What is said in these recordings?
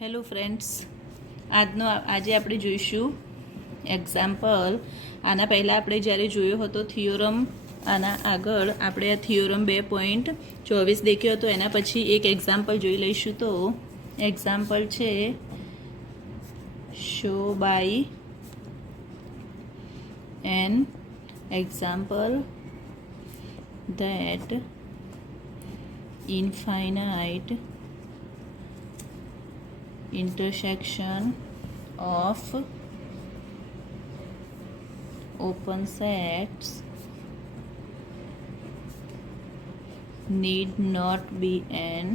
Hello friends, આજે આપણે જોઈશું એક્ઝામ્પલ. આના પહેલાં આપણે જ્યારે જોયો હતો થિયોરમ, આના આગળ આપણે આ થિયોરમ 2.24 દેખ્યો હતો. એના પછી એક એક્ઝામ્પલ જોઈ લઈશું. તો એક્ઝામ્પલ છે show by an example that infinite intersection of open sets need not be an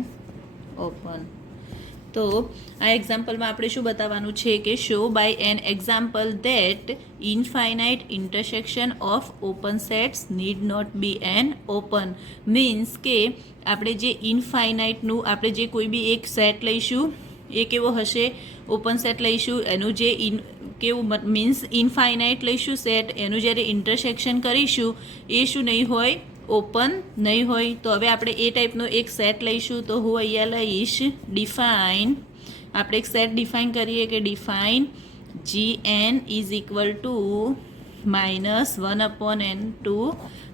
open. તો આ એક્ઝામ્પલમાં આપણે શું બતાવવાનું છે કે show by an example that infinite intersection of open sets need not be an open. Means કે આપણે જે ઇનફાઇનાઇટનું આપણે જે કોઈ બી એક સેટ લઈશું એ કેવો હશે, ઓપન સેટ લઈશું. એનું જે કેવું મીન્સ ઇનફાઇનાઇટ લઈશું સેટ, એનું જ્યારે ઇન્ટરસેક્શન કરીશું એ શું નહીં હોય, ઓપન નહીં હોય. તો હવે આપણે એ ટાઈપનો એક સેટ લઈશું. તો હું અહીંયા લઈશ ડિફાઇન. આપણે એક સેટ ડિફાઇન કરીએ કે define GN is equal to -1/n to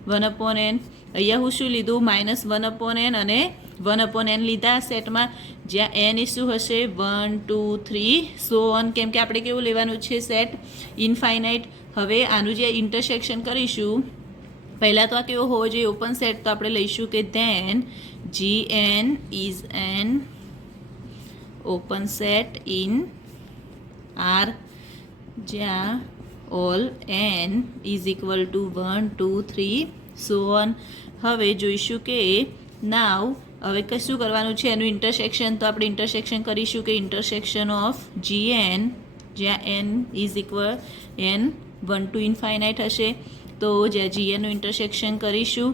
1/n. અહીંયા હું શું લીધું, -1/n અને 1/n લીધા સેટમાં, જ્યાં n એ શું હશે 1 2 3 સો ઓન. કેમ કે આપણે કેવું લેવાનું છે સેટ, ઇનફાઇનાઇટ. હવે આનું જે ઇન્ટરસેક્શન કરીશું, પહેલાં તો આ કેવો હોવો જોઈએ, ઓપન સેટ. તો આપણે લઈશું કે then GN is an open set in R, જ્યાં all n is equal to 1 2 3 so on. હવે જોઈશું કે નાવ હવે શું કરવાનું છે એનું ઇન્ટરસેક્શન. તો આપણે ઇન્ટરસેક્શન કરીશું કે ઇન્ટરસેક્શન ઓફ GN, જ્યાં n is equal n 1 to infinite હશે. તો જ્યાં GNનું ઇન્ટરસેક્શન કરીશું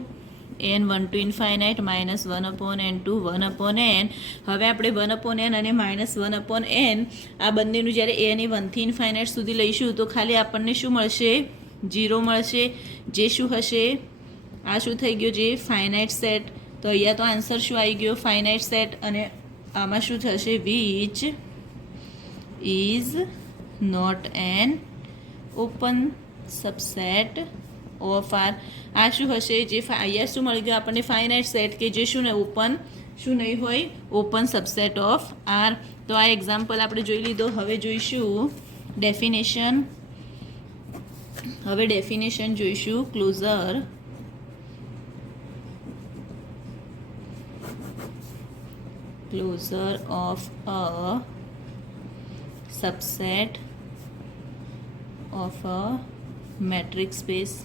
n 1 to infinite -1/n to 1/n. હવે આપણે 1/n અને -1/n આ બંનેનું જ્યારે n એ 1 થી ઇન્ફાઇનાઇટ સુધી લઈશું તો ખાલી આપણને શું મળશે, 0 મળશે. જે શું હશે, આ શું થઈ ગયો, જે ફાઇનાઇટ સેટ. તો અહીંયા તો આન્સર શું આવી ગયો, ફાઇનાઇટ સેટ. અને આમાં શું થશે, which is not an open subset of R. આ શું હશે, જે અહીંયા શું મળી ગયું આપણને, ફાઇનાઇટ સેટ કે જે શું ને ઓપન શું નહીં હોય, ઓપન સબસેટ ઓફ આર. તો આ એક્ઝામ્પલ આપણે જોઈ લીધો. હવે જોઈશું ડેફિનેશન. હવે ડેફિનેશન જોઈશું. Closure of a subset of a metric space.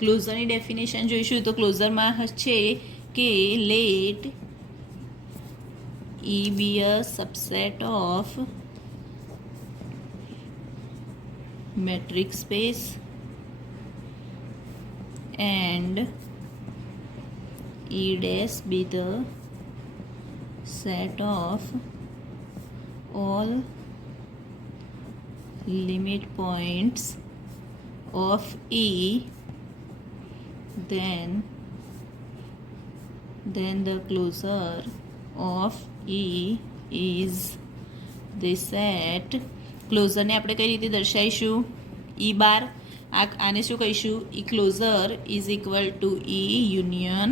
ક્લોઝરની ડેફિનેશન જોઈશું. તો ક્લોઝરમાં છે કે let E be a subset of metric space and E dash be the set of all limit points of E, then the closure of E is the set. ક્લોઝરને આપણે કઈ રીતે દર્શાવીશું, E બાર. આને શું કહીશું, E closure is equal two E union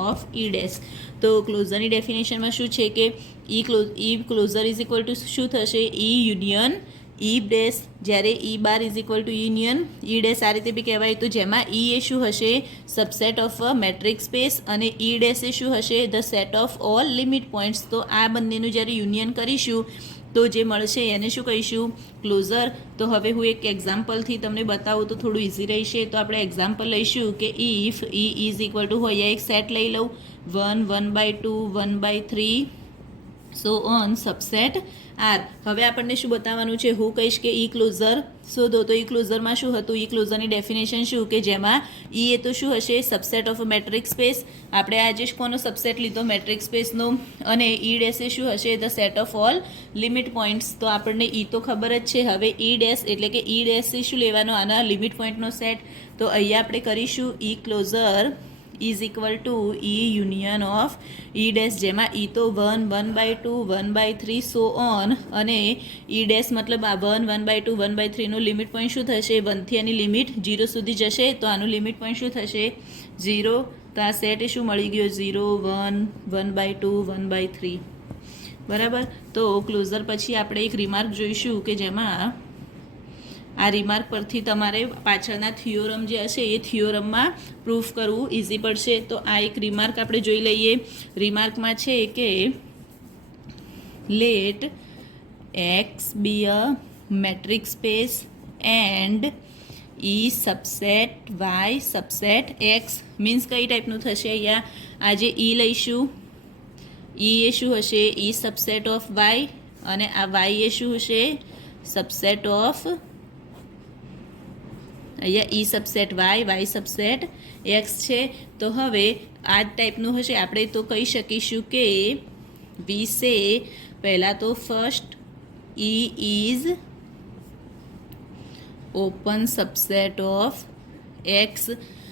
of E dash. તો ક્લોઝરની ડેફિનેશનમાં શું છે કે E closure is equal two શું થશે, E યુનિયન E ડેશ. જ્યારે E bar is equal to union E dash આ રીતે બી કહેવાય. તો જેમાં E એ શું હશે, subset of a metric space, અને E ડેશ એ શું હશે, the set of all limit points. તો આ બંનેનું જ્યારે યુનિયન કરીશું તો જે મળશે એને શું કહીશું, ક્લોઝર. તો હવે હું એક એક્ઝામ્પલથી તમને બતાવું તો થોડું ઇઝી રહેશે. તો આપણે એક્ઝામ્પલ લઈશું કે if E is equal two હોય, એક સેટ લઈ લઉં 1 1/2 1/3 સો ઓન સબસેટ આર. હવે આપણને શું બતાવવાનું છે, હું કહીશ કે ઈ ક્લોઝર શોધો. તો ઈ ક્લોઝરમાં શું હતું, ઈ ક્લોઝરની ડેફિનેશન શું કે જેમાં ઈ એ તો શું હશે, સબસેટ ઓફ મેટ્રિક સ્પેસ. આપણે આજે કોનો સબસેટ લીધો, મેટ્રિક સ્પેસનો. અને ઈ ડેશ એ શું હશે, the set of all limit points. તો આપણને ઈ તો ખબર જ છે. હવે ઈ ડેશ એટલે કે ઈ ડેશ એ શું લેવાનો, આના લિમિટ પોઈન્ટનો સેટ. તો અહીંયા આપણે કરીશું E closure is equal to E union of E dash, જેમાં ઈ તો 1, 1/2, 1/3 સો ઓન, અને ઈ ડેશ મતલબ આ 1, 1/2, 1/3 નું લિમિટ પોઈન્ટ શું થશે? 1 થી એની લિમિટ 0 સુધી જશે, તો આનું લિમિટ પોઈન્ટ શું થશે? 0. તો આ સેટ એ શું મળી ગયો? 0, 1, 1/2, 1/3. બરાબર. તો ક્લોઝર પછી આપણે એક રિમાર્ક જોઈશું કે જેમાં આ રિમાર્ક પરથી તમારે પાછળના થિયોરમ જે હશે એ થિયોરમમાં પ્રૂફ કરવું ઇઝી પડશે. તો આ એક રિમાર્ક આપણે જોઈ લઈએ. રિમાર્કમાં છે કે let X be a metric space and E subset Y subset X. Means કઈ ટાઈપનું થશે? અહીંયા આ જે ઈ લઈશું, ઈ એ શું હશે? ઈ સબસેટ ઓફ વાય, અને આ વાય એ શું હશે? સબસેટ ઓફ, અહીંયા E subset Y subset x છે. તો હવે આ જ ટાઈપનું હશે. આપણે તો કહી શકીશું કે વી સે, પહેલાં તો first E is open subset of X.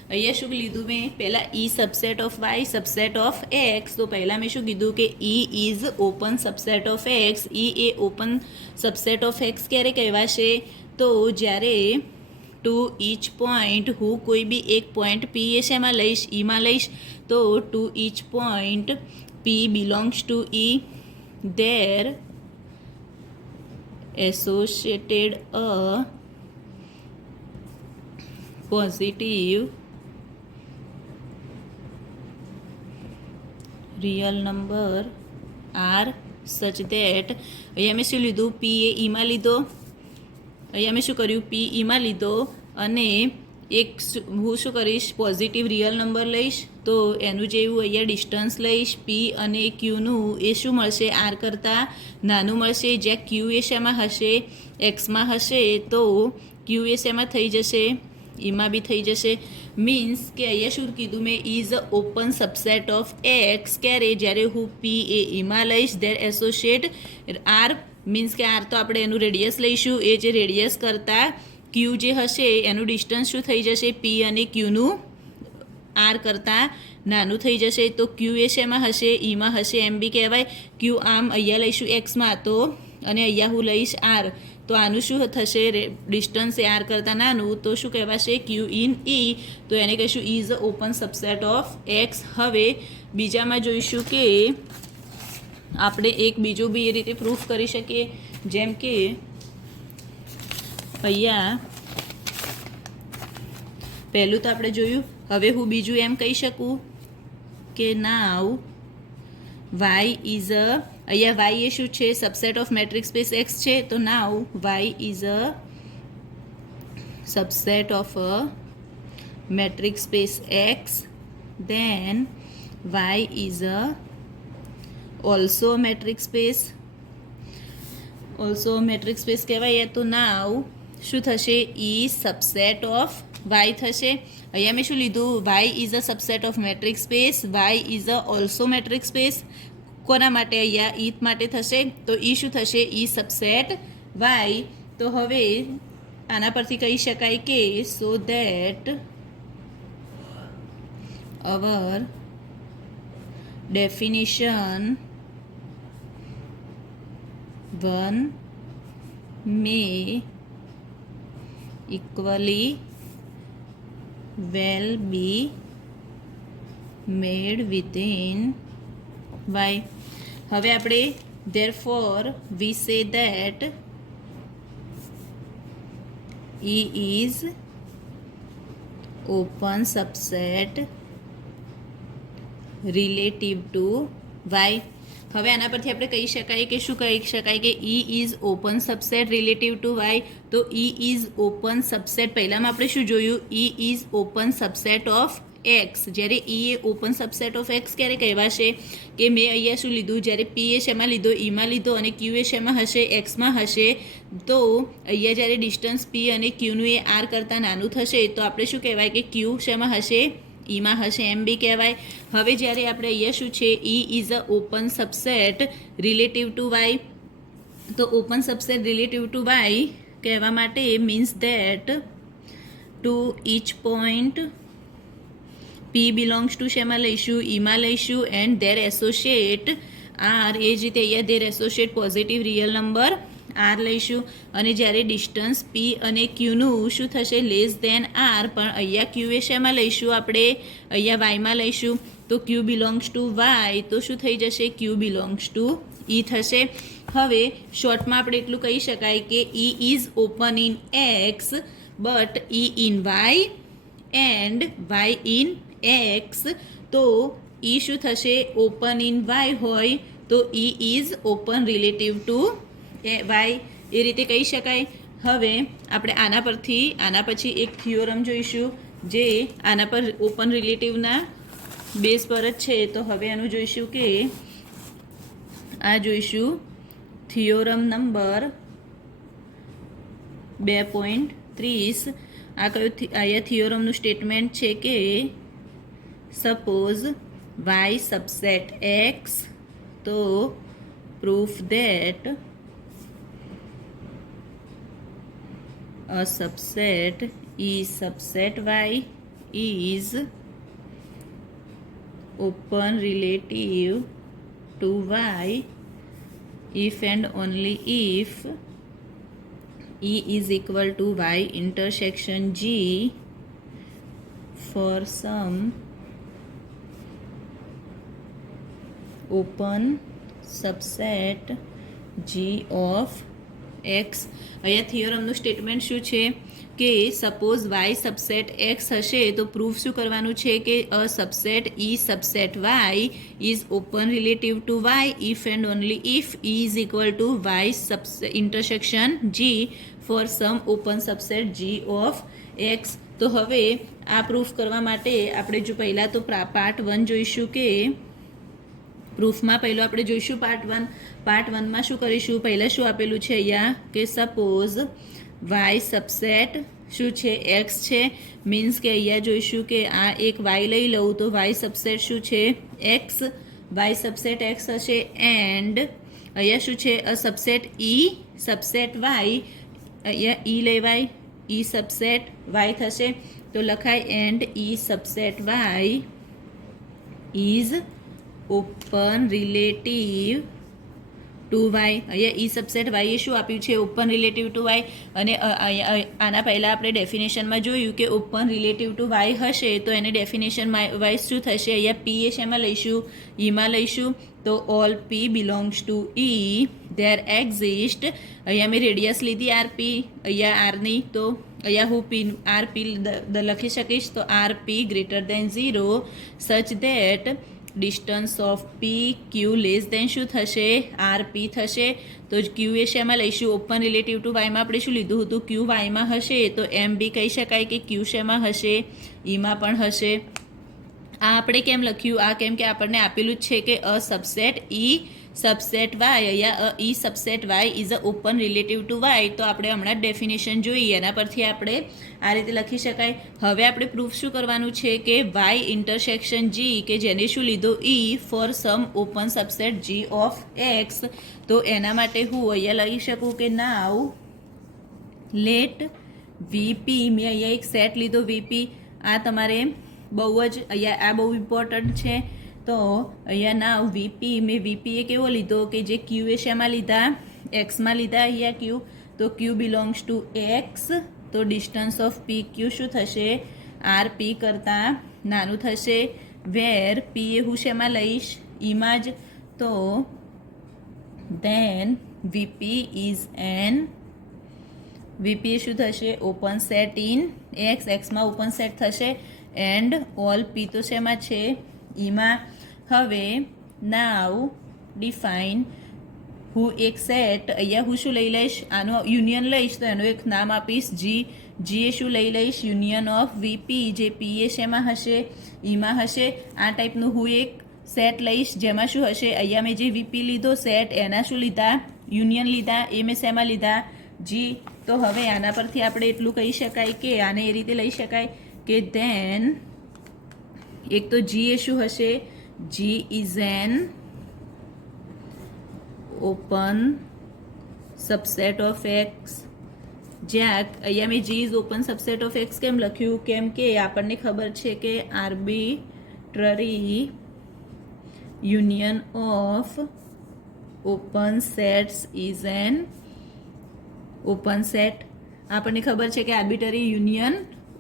અહીંયા શું લીધું મેં? પહેલાં E subset of Y subset of X. તો પહેલાં મેં શું કીધું કે E is open subset of X. E એ ઓપન સબસેટ ઓફ એક્સ ક્યારે કહેવાશે? તો જ્યારે ટુ ઈચ પોઈન્ટ, હું કોઈ બી એક પોઈન્ટ પી એ શેમાં લઈશ? ઈમાં લઈશ. તો to each point P belongs to E, there associated a positive real number R such that, અહીંયા મેં શું લીધું? પી એ ઈમાં લીધો, અહીંયા મેં શું કર્યું? પી ઈમાં લીધો, અને એક હું શું કરીશ? પોઝિટિવ રિયલ નંબર લઈશ. તો એનું જેવું અહીંયા ડિસ્ટન્સ લઈશ પી અને ક્યુનું, એ શું મળશે? આર કરતાં નાનું મળશે. જ્યાં ક્યુ એ શેમાં હશે? એક્સમાં હશે. તો ક્યુ એ શેમાં થઈ જશે? ઈમાં બી થઈ જશે. મીન્સ કે અહીંયા શું કીધું મેં? Is a open subset of X. ક્યારે? જ્યારે હું પી એ ઈમાં લઈશ. ધેર એસોસિએટ આર, મીન્સ કે આર તો આપણે એનું રેડિયસ લઈશું. એ જે રેડિયસ કરતાં ક્યુ જે હશે એનું ડિસ્ટન્સ શું થઈ જશે? પી અને ક્યુનું આર કરતાં નાનું થઈ જશે. તો ક્યુ એ શેમાં હશે? ઈમાં હશે. એમ બી કહેવાય. ક્યુ આમ અહીંયા લઈશું એક્સમાં, તો અને અહીંયા હું લઈશ આર. તો આનું શું થશે? ડિસ્ટન્સ એ આર કરતાં નાનું, તો શું કહેવાશે? ક્યુ ઇન ઈ. તો એને કહીશું is a open subset of x. હવે બીજામાં જોઈશું કે આપણે એક બીજું બી એ રીતે પ્રૂફ કરી શકીએ. જેમ કે અહીંયા પહેલું તો આપણે જોયું. હવે હું બીજું એમ કહી શકું કે નાવ વાય ઇઝ અ, અહીંયા વાય એ શું છે? Subset of metric space X છે. તો now Y is a subset of a metric space X, then Y is a also metric space. Also metric space કહેવાય. તો નાવ શું થશે? ઈ સબસેટ ઓફ વાય થશે. અહીંયા મેં શું લીધું? Y is a subset of metric space, Y is a also metric space. કોના માટે? અહીંયા ઈ માટે થશે. તો ઈ શું થશે? E subset Y. તો હવે આના પરથી કહી શકાય કે so that our definition 1 may equally well be made within y. હવે આપણે therefore we say that E is open subset relative to y. હવે આના પરથી આપણે કહી શકાય કે શું કહી શકાય કે E is open subset relative to Y. તો ઈ ઇઝ ઓપન સબસેટ, પહેલામાં આપણે શું જોયું? E is open subset of X. જ્યારે ઈ એ ઓપન સબસેટ ઓફ એક્સ ક્યારે કહેવાશે? કે મેં અહીંયા શું લીધું? જ્યારે પી એ શેમાં લીધો? ઈમાં લીધો, અને ક્યુ એ શેમાં હશે? એક્સમાં હશે. તો અહીંયા જ્યારે ડિસ્ટન્સ પી અને ક્યુનું એ આર કરતાં નાનું થશે, તો આપણે શું કહેવાય કે ક્યુ શેમાં હશે? ઈમાં હશે. એમ બી કહેવાય. હવે જ્યારે આપણે અહીંયા શું છે? E is a open subset relative to Y. તો open subset relative to Y કહેવા માટે means that to each point P belongs to શેમાં લઈશું, ઈમાં લઈશું, એન્ડ ધેર એસોસિએટ આર, એ જ રીતે અહીંયા there associate positive real number R લઈશું. અને જ્યારે ડિસ્ટન્સ પી અને ક્યુનું શું થશે, લેસ દેન આર, પણ અહીંયા ક્યુ એ શેમાં લઈશું આપણે, અહીંયા વાયમાં લઈશું. તો ક્યુ બિલોંગ્સ ટુ વાય, તો શું થઈ જશે, ક્યુ બિલોંગ્સ ટુ ઈ થશે. હવે શોર્ટમાં આપણે એટલું કહી શકાય કે E is open in X but E in Y and Y in X. તો ઈ શું થશે, ઓપન ઇન વાય હોય તો E is open relative to Y, એ રીતે કહી શકાય. હવે આપણે આના પછી એક થિયોરમ જોઈશું જે આના પર ઓપન રિલેટિવના બેઝ પર જ છે. તો હવે એનું જોઈશું કે આ જોઈશું થિયોરમ નંબર 2.30. આ કયું અહીંયા થિયોરમનું સ્ટેટમેન્ટ છે કે સપોઝ વાય સબસેટ એક્સ, તો proof that a subset E subset Y is open relative to Y if and only if E is equal to Y intersection G for some open subset G of x. અહીંયા થિયોરમનું statement શું છે કે suppose Y subset X હશે તો proof શું કરવાનું છે કે a subset E subset Y is open relative to Y if and only if E is equal to Y intersection G for some open subset G of X. તો હવે આ proof કરવા માટે આપણે જો પહેલાં તો પાર્ટ 1 જોઈશું કે પ્રૂફમાં પહેલો આપણે જોઈશું પાર્ટ 1માં શું કરીશું, પહેલાં શું આપેલું છે અહીંયા કે સપોઝ વાય સબસેટ શું છે, એક્સ છે. મીન્સ કે અહીંયા જોઈશું કે આ એક વાય લઈ લઉં તો વાય સબસેટ શું છે, એક્સ. વાય સબસેટ એક્સ હશે એન્ડ અહીંયા શું છે, a subset E subset Y, અહીંયા ઈ લેવાય, ઈ સબસેટ વાય થશે તો લખાય and E subset Y is open relative to Y. અહીંયા ઈ સબસેટ વાય એ શું આપ્યું છે, ઓપન રિલેટિવ ટુ વાય. અને આના પહેલાં આપણે ડેફિનેશનમાં જોયું કે ઓપન રિલેટિવ ટુ વાય હશે તો એને ડેફિનેશન વાઇઝ શું થશે, અહીંયા પી એ શેમાં લઈશું, ઈમાં લઈશું. તો all P belongs to E there exist, અહીંયા મેં રેડિયસ લીધી આર પી, અહીંયા આરની, તો અહીંયા હું પી આર પી લખી શકીશ. તો R P greater than 0 such that distance of P Q less than શું થશે, આર પી થશે. તો ક્યુ એ શેમાં લઈશું, ઓપન રિલેટિવ ટુ વાયમાં આપણે શું લીધું હતું, ક્યુ વાયમાં હશે તો એમ બી કહી શકાય કે ક્યુ શેમાં હશે, ઈમાં પણ હશે. આ આપણે કેમ લખ્યું, આ કેમ કે આપણને આપેલું જ છે કે a subset E subset Y, અહીંયા E subset Y is a open relative to Y. તો આપણે હમણાં જ ડેફિનેશન જોઈએ, એના પરથી આપણે આ રીતે લખી શકાય. હવે આપણે પ્રૂફ શું કરવાનું છે કે વાય ઇન્ટરસેક્શન જી, કે જેને શું લીધો E for some open subset G of X. તો એના માટે હું અહીંયા લખી શકું કે નાવ લેટ વીપી, મેં અહીંયા એક સેટ લીધો વીપી. આ તમારે બહુ જ અહીંયા આ બહુ ઇમ્પોર્ટન્ટ છે. તો અહીંયા નાવ વીપી, મેં વીપી એ કેવો લીધો કે જે ક્યુ એ શેમાં લીધા, એક્સમાં લીધા. અહીંયા ક્યુ, તો ક્યુ બિલોંગ્સ ટુ એક્સ. તો ડિસ્ટન્સ ઓફ પી ક્યુ શું થશે, આર પી કરતાં નાનું થશે. વેર પી એ હું શેમાં લઈશ, ઈમાં જ. તો then VP is an, VP શું થશે, ઓપન સેટ ઇન એક્સ, એક્સમાં ઓપન સેટ થશે. એન્ડ ઓલ પી તો શેમાં છે, ઈમાં. હવે નાવ ડિફાઇન, હું એક સેટ અહીંયા હું શું લઈ લઈશ, આનો યુનિયન લઈશ તો એનું એક નામ આપીશ જી. જી એ શું લઈ લઈશ, યુનિયન ઓફ વીપી, જે પી એ શેમાં હશે, ઈમાં હશે. આ ટાઈપનું હું એક સેટ લઈશ જેમાં શું હશે, અહીંયા મેં જે વીપી લીધો સેટ એના શું લીધા, યુનિયન લીધા. એ મેં શેમાં લીધા, જી. તો હવે આના પરથી આપણે એટલું કહી શકાય કે આને એ રીતે લઈ શકાય કે ધેન એક તો જી એ શું હશે, G is an open subset of X જ્યાં અહીંયા મેં G is open subset of X કેમ લખ્યું, કેમ કે આપણને ખબર છે કે arbitrary union of open sets is an open set. આપણને ખબર છે કે arbitrary union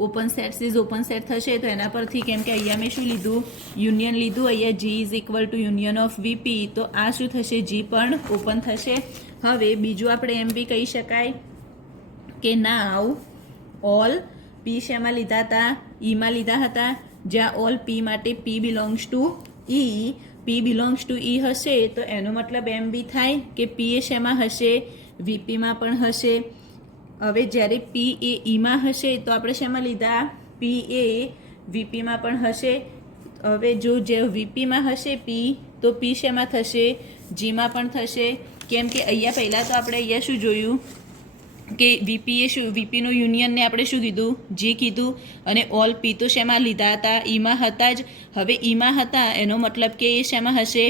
open sets is open set થશે. તો એના પરથી કેમ કે અહીંયા મેં શું લીધું, યુનિયન લીધું, અહીંયા G is equal to union of VP, તો આ શું થશે, જી પણ ઓપન થશે. હવે બીજું આપણે એમ બી કહી શકાય કે નાવ ઓલ પી શેમાં લીધા હતા, ઈમાં લીધા હતા, જ્યાં ઓલ પી માટે P belongs to E, P belongs to E હશે તો એનો મતલબ એમ બી થાય કે પી એ શેમાં હશે, વીપીમાં પણ હશે. હવે જ્યારે પી એ ઈમાં હશે તો આપણે શેમાં લીધા, પી એ વીપીમાં પણ હશે. હવે જો જે વીપીમાં હશે પી, તો પી શેમાં થશે, જીમાં પણ થશે. કેમ કે અહીંયા પહેલાં તો આપણે અહીંયા શું જોયું કે વીપી એ શું, વીપીનું યુનિયનને આપણે શું કીધું, જી કીધું, અને ઓલ પી તો શેમાં લીધા હતા, ઈમાં હતા જ. હવે ઈમાં હતા એનો મતલબ કે એ શેમાં હશે,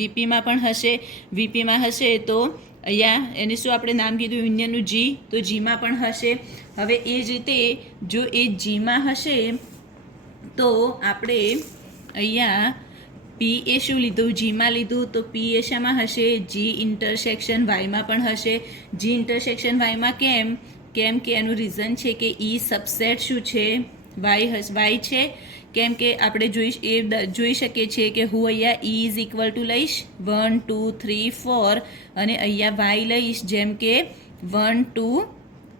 વીપીમાં પણ હશે. વીપીમાં હશે તો અહીંયા એને શું આપણે નામ કીધું, યુનિયનનું જી, તો જીમાં પણ હશે. હવે એ જ રીતે જો એ જીમાં હશે તો આપણે અહીંયા પી એ શું લીધું, જીમાં લીધું, તો પી એ શામાં હશે, જી ઇન્ટરસેક્શન વાયમાં પણ હશે. જી ઇન્ટરસેક્શન વાયમાં કેમ કે એનું રીઝન છે કે ઈ સબસેટ શું છે, વાય છે. કેમ કે આપણે જોઈ શકીએ છીએ કે હું અહીંયા ઈ ઇઝ ઇક્વલ ટુ લઈશ 1 2 3 4 અને અહીંયા વાય લઈશ જેમ કે 1 2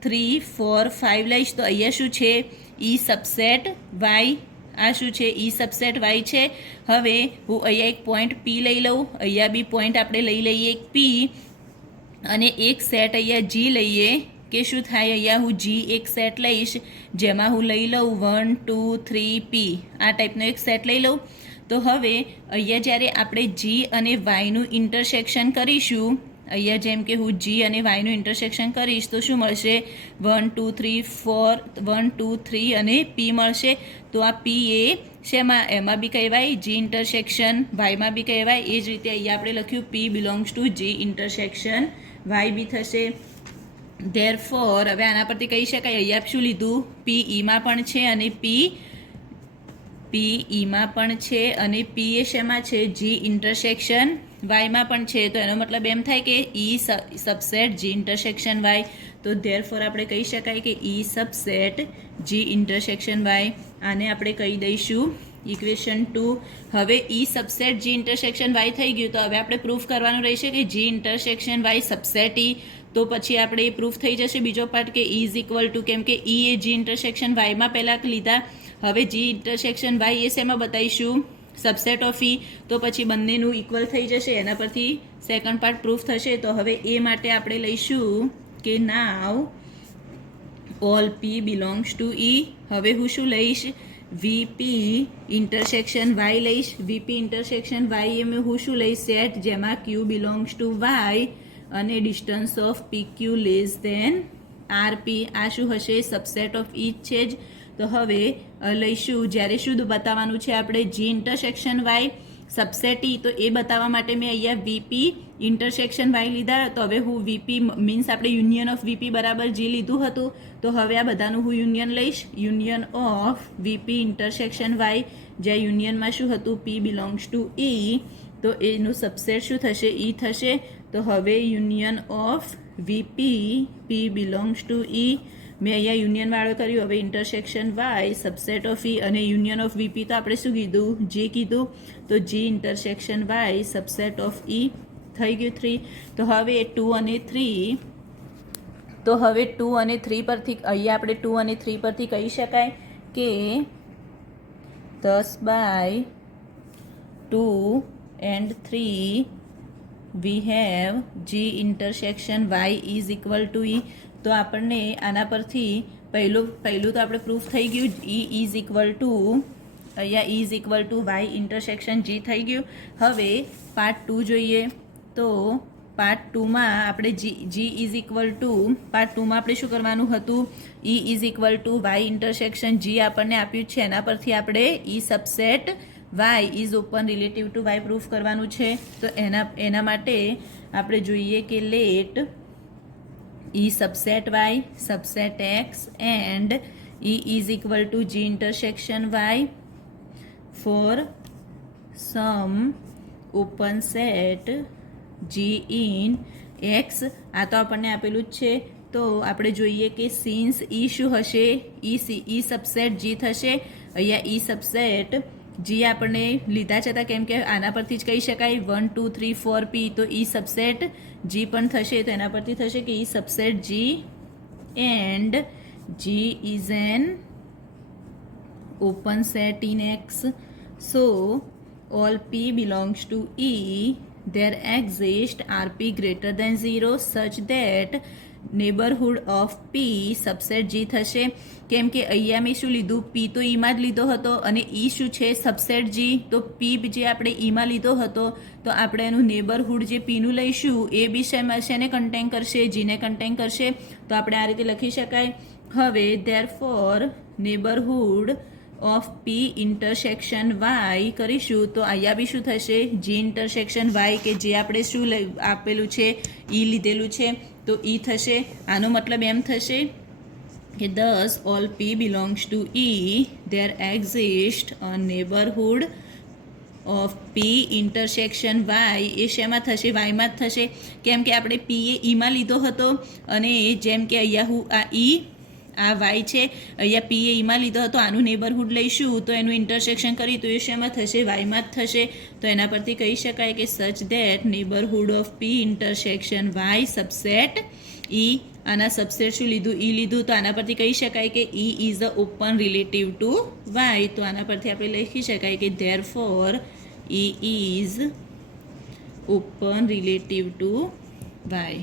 3 4 5 લઈશ, તો અહીંયા શું છે, ઈ સબસેટ વાય. આ શું છે, ઈ સબસેટ વાય છે. હવે હું અહીંયા એક પોઈન્ટ પી લઈ લઉં, અહીંયા બી પોઈન્ટ આપણે લઈ લઈએ એક પી, અને એક સેટ અહીંયા જી લઈએ કે શું થાય, અહીંયા હું જી એક સેટ લઈશ જેમાં હું લઈ લઉં 1 2 3 પી, આ ટાઈપનો એક સેટ લઈ લઉં. તો હવે અહીંયા જ્યારે આપણે જી અને વાયનું ઇન્ટરસેક્શન કરીશું, અહીંયા જેમ કે હું જી અને વાયનું ઇન્ટરસેક્શન કરીશ તો શું મળશે, 1 2 3 4 1 2 3 અને પી મળશે. તો આ પી એ શેમાં, એમાં બી કહેવાય જી ઇન્ટરસેક્શન વાયમાં બી કહેવાય. એ જ રીતે અહીંયા આપણે લખ્યું P belongs to G intersection Y be થશે. ધેરફોર હવે આના પરથી કહી શકાય, અહીંયા શું લીધું, પી ઈમાં પણ છે અને પી ઈમાં પણ છે, અને પી એ શેમાં છે, જી ઇન્ટરસેક્શન વાયમાં પણ છે. તો એનો મતલબ એમ થાય કે ઈ સબસેટ જી ઇન્ટરસેક્શન વાય. તો ધેરફોર આપણે કહી શકાય કે ઈ સબસેટ જી ઇન્ટરસેક્શન વાય. આને આપણે કહી દઈશું ઇક્વેશન 2. હવે ઈ સબસેટ જી ઇન્ટરસેક્શન વાય થઈ ગયું, તો હવે આપણે પ્રૂફ કરવાનું રહેશે કે જી ઇન્ટરસેક્શન વાય સબસેટ ઈ. તો પછી આપણે એ પ્રૂફ થઈ જશે બીજો પાર્ટ કે ઈ ઇઝ ઇક્વલ ટુ, કેમ કે ઈ એ જી ઇન્ટરસેક્શન વાયમાં પહેલાં લીધા, હવે જી ઇન્ટરસેક્શન વાય એ શેમાં બતાવીશું, સબસેટ ઓફ ઈ. તો પછી બંનેનું ઇક્વલ થઈ જશે, એના પરથી સેકન્ડ પાર્ટ પ્રૂફ થશે. તો હવે એ માટે આપણે લઈશું કે now all P belongs to E. હવે હું શું લઈશ, વીપી ઇન્ટરસેક્શન વાય લઈશ. વીપી ઇન્ટરસેક્શન વાય એ હું શું લઈશ, સેટ જેમાં ક્યુ બિલોંગ્સ ટુ વાય અને distance of P Q less than RP. આ શું હશે, સબસેટ ઓફ ઈ છે જ. તો હવે લઈશું, જ્યારે શું બતાવવાનું છે આપણે, જી ઇન્ટરસેક્શન વાય સબસેટ ઈ, તો એ બતાવવા માટે મેં અહીંયા વીપી ઇન્ટરસેક્શન વાય લીધા. તો હવે હું વીપી મીન્સ આપણે યુનિયન ઓફ વીપી બરાબર જી લીધું હતું, તો હવે આ બધાનું હું યુનિયન લઈશ, union of VP intersection Y, જ્યાં યુનિયનમાં શું હતું, પી બિલોંગ્સ ટુ ઈ, તો એનું સબસેટ શું થશે, ઈ થશે. તો હવે union of VP P belongs to E, મેં અહીંયા યુનિયન વાળો કર્યું. હવે intersection Y subset of E, અને યુનિયન ઓફ વીપી તો આપણે શું કીધું, જી કીધું, તો જી ઇન્ટરસેક્શન વાય સબસેટ ઓફ ઈ થઈ ગયું 3. તો હવે 2 અને 3, તો હવે 2 અને 3 પરથી અહીંયા આપણે 2 અને 3 પરથી કહી શકાય કે 10/2 and 3 we have G intersection y is equal to E. તો આપણને આના પરથી પહેલું તો આપણે પ્રૂફ થઈ ગયું, E is equal to, અહીંયા E is equal to y intersection G થઈ ગયું. હવે પાર્ટ 2 જોઈએ. તો પાર્ટ 2માં આપણે G is equal to, part 2માં આપણે શું કરવાનું હતું, E is equal to y intersection G આપણને આપ્યું છે, એના પરથી આપણે E subset y is open relative to y proof કરવાનું છે. તો એના માટે આપણે જોઈએ કે let E subset y subset x and E is equal to G intersection y for some open set G in x. આ તો આપણને આપેલું જ છે, તો આપણે જોઈએ કે સિન્સ ઈ શું હશે, ઈ સબસેટ જી થશે. અહીંયા ઈ સબસેટ જી આપણને લીધા છે, કેમ કે આના પરથી જ કહી શકાય 1 2 3 4 પી, તો ઈ સબસેટ જી પણ થશે, તો એના પરથી થશે કે E subset G and G is an open set in X. So all P belongs to E. There exists RP greater than 0 such that neighborhood of P subset G થશે. કેમ કે અહીંયા મેં શું લીધું, P તો ઈમાં જ લીધો હતો અને E શું છે સબસેટ G, તો P જે આપણે ઈમાં લીધો હતો તો આપણે એનું નેબરહુડ જે Pનું લઈશું એ બી શેને કન્ટેન કરશે, જીને કન્ટેન કરશે. તો આપણે આ રીતે લખી શકાય. હવે therefore neighborhood of P intersection Y કરીશું તો અહીંયા બી શું થશે, જી ઇન્ટરસેક્શન વાય કે જે આપણે શું આપેલું છે ઈ લીધેલું છે તો ઈ થશે. આનો મતલબ એમ થશે કે thus all p belongs to E, there exists a neighborhood of p intersection y. એ શેમાં થશે, વાયમાં જ થશે, કેમ કે આપણે પી એ ઈમાં લીધો હતો અને જેમ કે અહીંયા હું આ ઈ આ વાય છે, અહીંયા પી એ ઈમાં લીધો હતો, આનું નેબરહુડ લઈશું તો એનું ઇન્ટરસેક્શન કરી તો એ શેમાં થશે, વાયમાં જ થશે. તો એના પરથી કહી શકાય કે such that neighbourhood of P intersection Y subset E. આના સબસેટ શું લીધું, ઈ લીધું, તો આના પરથી કહી શકાય કે E is a open relative to Y. તો આના પરથી આપણે લખી શકાય કે therefore E is open relative to Y.